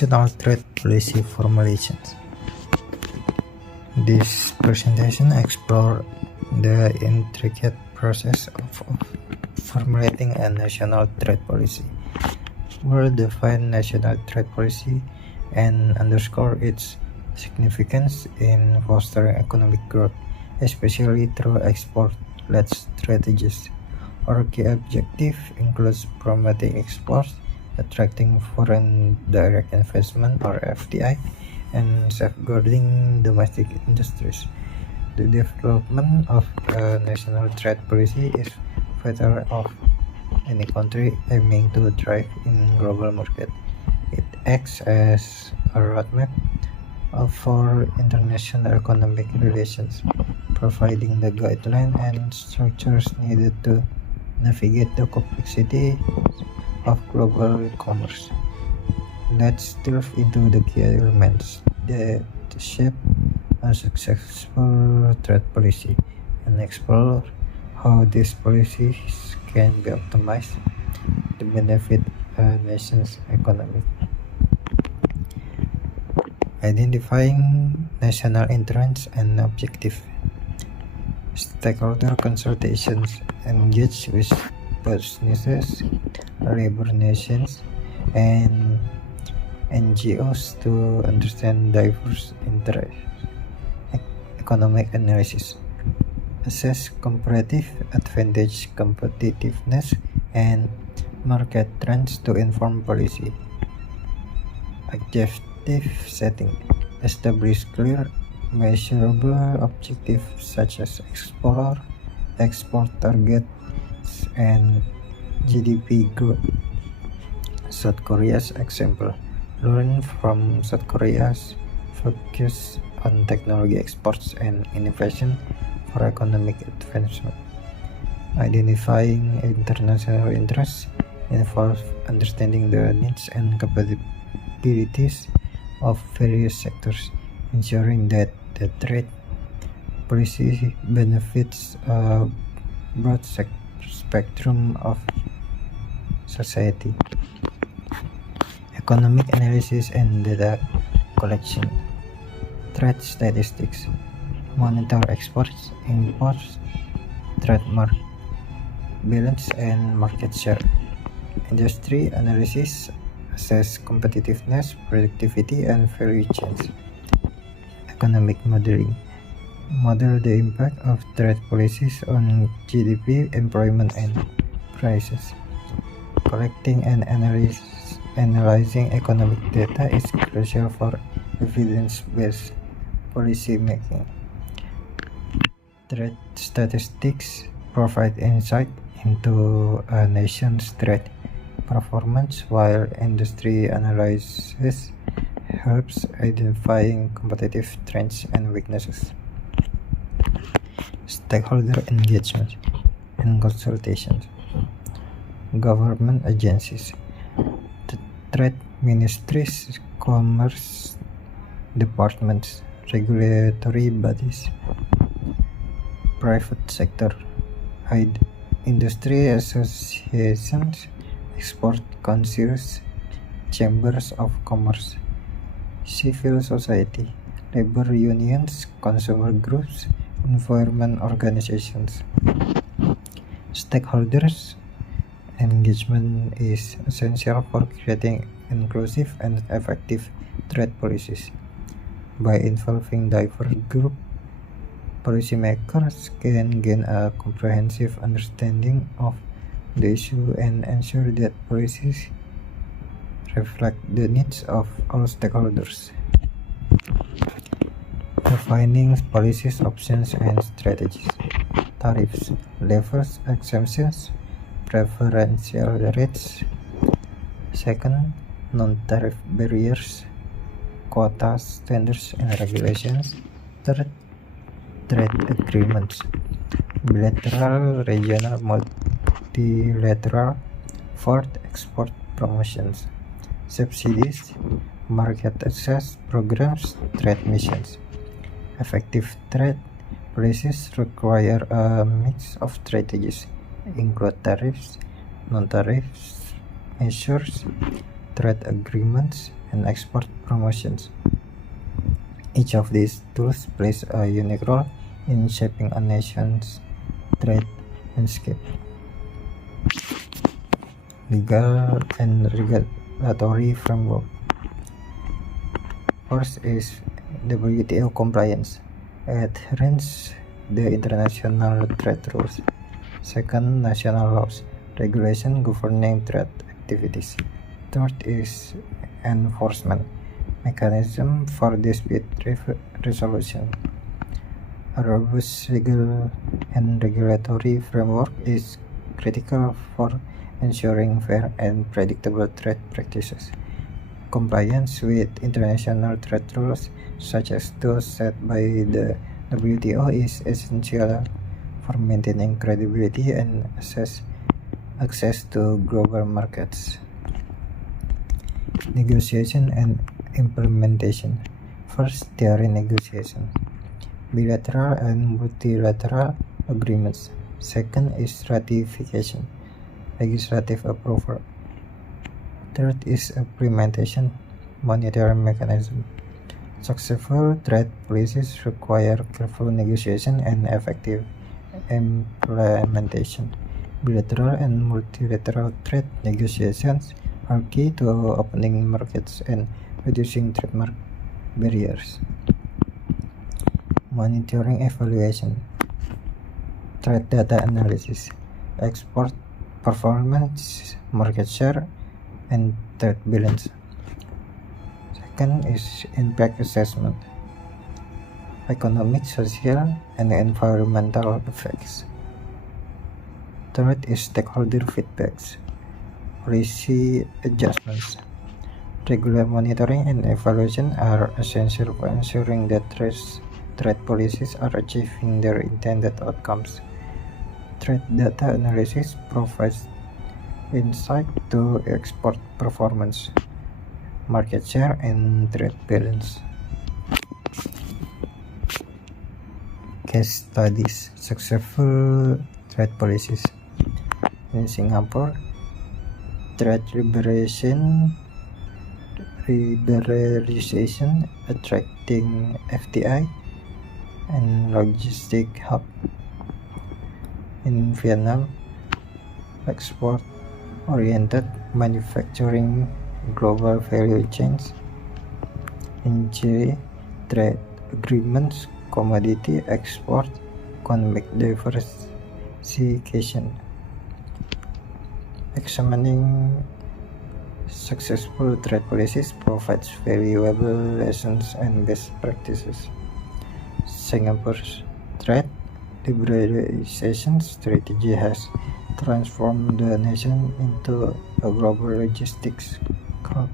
National Trade Policy Formulations. This presentation explores the intricate process of formulating a national trade policy. We'll define national trade policy and underscore its significance in fostering economic growth, especially through export-led strategies. Our key objective includes promoting exports, attracting foreign direct investment or FDI, and safeguarding domestic industries. The development of a national trade policy is vital of any country aiming to thrive in global market. It acts as a roadmap for international economic relations, providing the guidelines and structures needed to navigate the complexity of global commerce. Let's delve into the key elements that shape a successful trade policy and explore how these policies can be optimized to benefit a nation's economy. Identifying national interests and objectives. Stakeholder consultations engage with businesses, labor nations, and NGOs to understand diverse interests. Economic analysis. Assess comparative advantage, competitiveness, and market trends to inform policy. Objective setting. Establish clear, measurable objectives such as export targets, and GDP growth. South Korea's example. Learn from South Korea's focus on technology exports and innovation for economic advancement. Identifying international interests involves understanding the needs and capabilities of various sectors, ensuring that the trade policy benefits a broad spectrum of society. Economic analysis and data collection. Trade statistics. Monitor exports, imports, trademark balance, and market share. Industry analysis. Assess competitiveness, productivity, and value chains. Economic modeling. Model the impact of trade policies on GDP, employment, and prices. Collecting and analyzing economic data is crucial for evidence-based policy making. Trade statistics provide insight into a nation's trade performance, while industry analysis helps identifying competitive trends and weaknesses. Stakeholder engagement and consultations. Government agencies. Trade ministries, commerce departments, regulatory bodies. Private sector. Industry associations, export councils, chambers of commerce. Civil society, labor unions, consumer groups, environment organizations. Stakeholders engagement is essential for creating inclusive and effective trade policies. By involving diverse groups, policymakers can gain a comprehensive understanding of the issue and ensure that policies reflect the needs of all stakeholders. Defining policies, options, and strategies. Tariffs, levels, exemptions, preferential rates. Second, non-tariff barriers, quotas, standards, and regulations. Third, trade agreements, bilateral, regional, multilateral. Fourth, export promotions, subsidies, market access programs, trade missions. Effective trade policies require a mix of strategies, include tariffs, non-tariff measures, trade agreements, and export promotions. Each of these tools plays a unique role in shaping a nation's trade landscape. Legal and regulatory framework. First is WTO compliance, adherence the international trade rules. Second, national laws, regulation governing trade activities. Third is enforcement, mechanism for dispute resolution. A robust legal and regulatory framework is critical for ensuring fair and predictable trade practices. Compliance with international trade rules, such as those set by the WTO, is essential for maintaining credibility and access to global markets. Negotiation and implementation. First, theory negotiation. Bilateral and multilateral agreements. Second is ratification, legislative approval. Third is implementation, monitoring mechanism. Successful trade policies require careful negotiation and effective implementation. Bilateral and multilateral trade negotiations are key to opening markets and reducing trade barriers. Monitoring evaluation, trade data analysis, export performance, market share, and trade balance. Second is impact assessment, economic, social, and environmental effects. Third is stakeholder feedbacks, policy adjustments. Regular monitoring and evaluation are essential for ensuring that trade policies are achieving their intended outcomes. Trade data analysis provides insight to export performance, market share, and trade balance. Case studies, successful trade policies. In Singapore, trade liberalization attracting FDI and logistic hub. In Vietnam, export-oriented manufacturing, global value chains. In Chile, trade agreements, commodity export, economic diversification. Examining successful trade policies provides valuable lessons and best practices. Singapore's trade liberalization strategy has transformed the nation into a global logistics hub.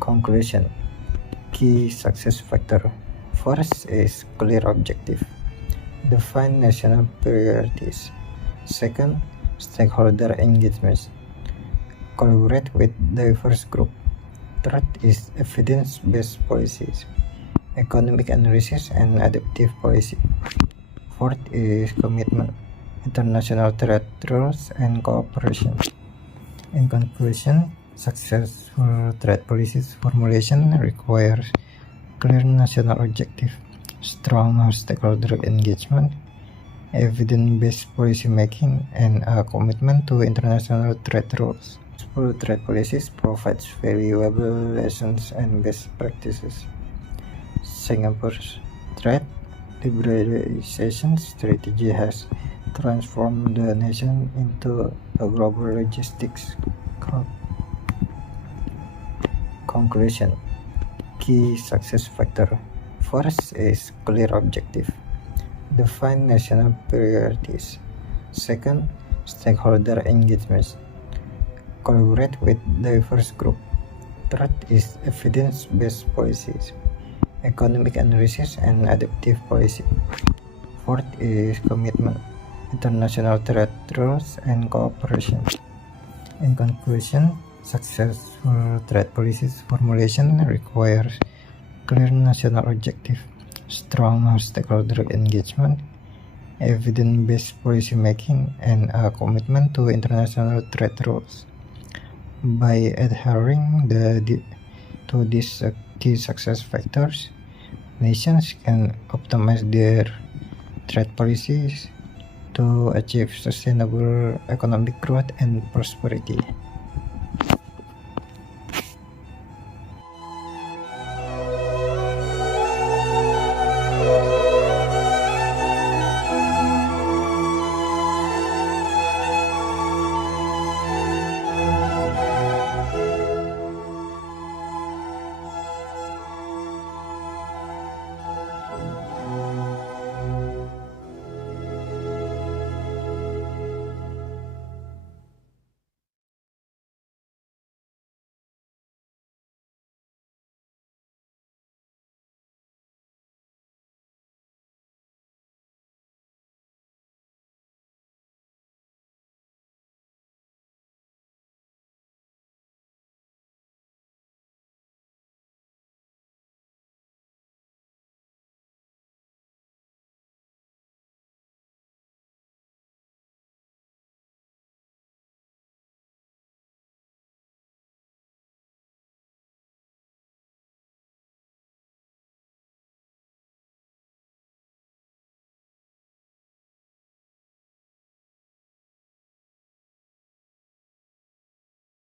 Conclusion. Key success factor. First is clear objective. Define national priorities. Second, stakeholder engagement. Collaborate with diverse groups. Third is evidence-based policies, economic analysis, and adaptive policy. Fourth is commitment, international trade rules, and cooperation. In conclusion, successful trade policies formulation requires clear national objective, strong stakeholder engagement, evidence-based policy making, and a commitment to international trade rules. Successful trade policies provides valuable lessons and best practices. Singapore's trade liberalization strategy has transformed the nation into a global logistics hub. Conclusion. Key success factor. First is clear objective. Define national priorities. Second, stakeholder engagement. Collaborate with diverse groups. Third is evidence-based policies, economic analysis, and adaptive policy. Fourth is commitment, international trade rules, and cooperation. In conclusion, successful trade policies formulation requires clear national objective, strong stakeholder engagement, evidence-based policy making, and a commitment to international trade rules. By adhering to these key success factors, nations can optimize their trade policies to achieve sustainable economic growth and prosperity.